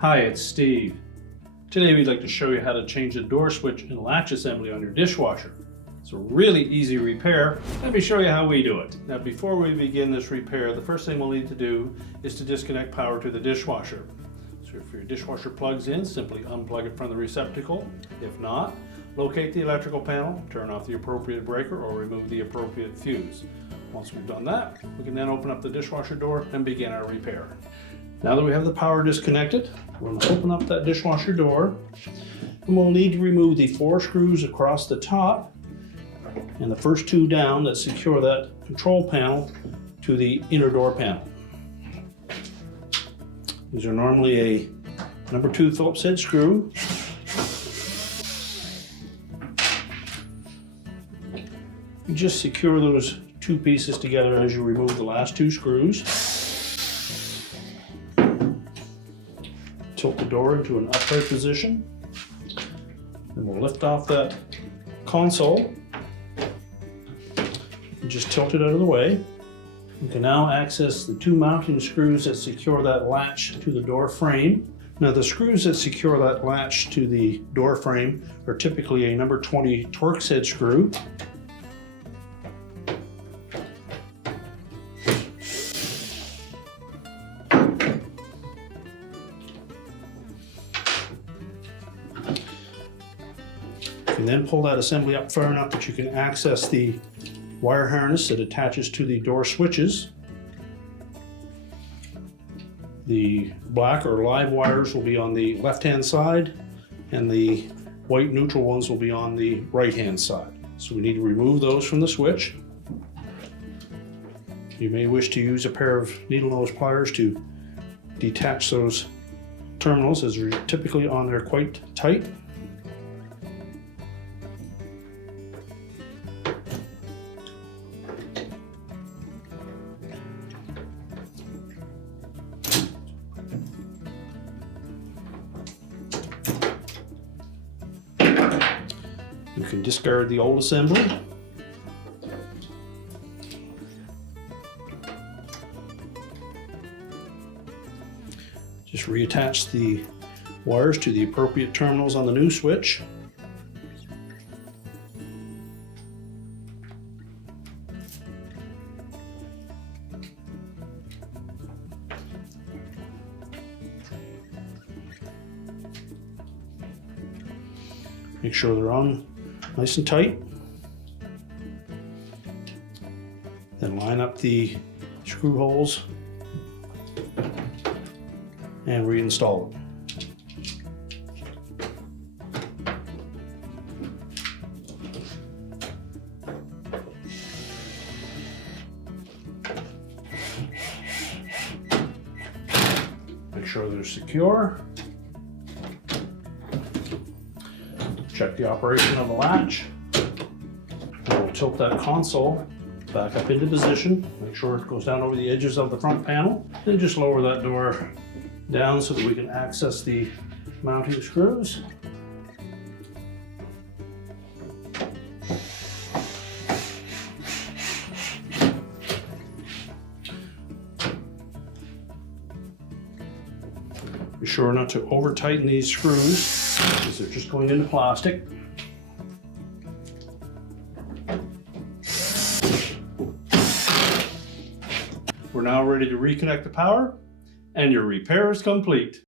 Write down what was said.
Hi, it's Steve. Today we'd like to show you how to change the door switch and latch assembly on your dishwasher. It's a really easy repair. Let me show you how we do it. Now before we begin this repair, the first thing we'll need to do is to disconnect power to the dishwasher. So if your dishwasher plugs in, simply unplug it from the receptacle. If not, locate the electrical panel, turn off the appropriate breaker or remove the appropriate fuse. Once we've done that, we can then open up the dishwasher door and begin our repair. Now that we have the power disconnected, we're going to open up that dishwasher door, and we'll need to remove the 4 screws across the top and the first 2 down that secure that control panel to the inner door panel. These are normally a number 2 Phillips head screw. You just secure those 2 pieces together as you remove the last 2 screws. Tilt the door into an upright position. Then we'll lift off that console and just tilt it out of the way. We can now access the 2 mounting screws that secure that latch to the door frame. Now the screws that secure that latch to the door frame are typically a number 20 Torx head screw. And then pull that assembly up far enough that you can access the wire harness that attaches to the door switches. The black or live wires will be on the left-hand side, and the white neutral ones will be on the right-hand side. So we need to remove those from the switch. You may wish to use a pair of needle nose pliers to detach those terminals, as they're typically on there quite tight. You can discard the old assembly. Just reattach the wires to the appropriate terminals on the new switch. Make sure they're on nice and tight. Then line up the screw holes and reinstall them. Make sure they're secure. Check the operation of the latch. We'll tilt that console back up into position. Make sure it goes down over the edges of the front panel. Then just lower that door down so that we can access the mounting screws. Be sure not to over tighten these screws, because they're just going into plastic. We're now ready to reconnect the power, and your repair is complete.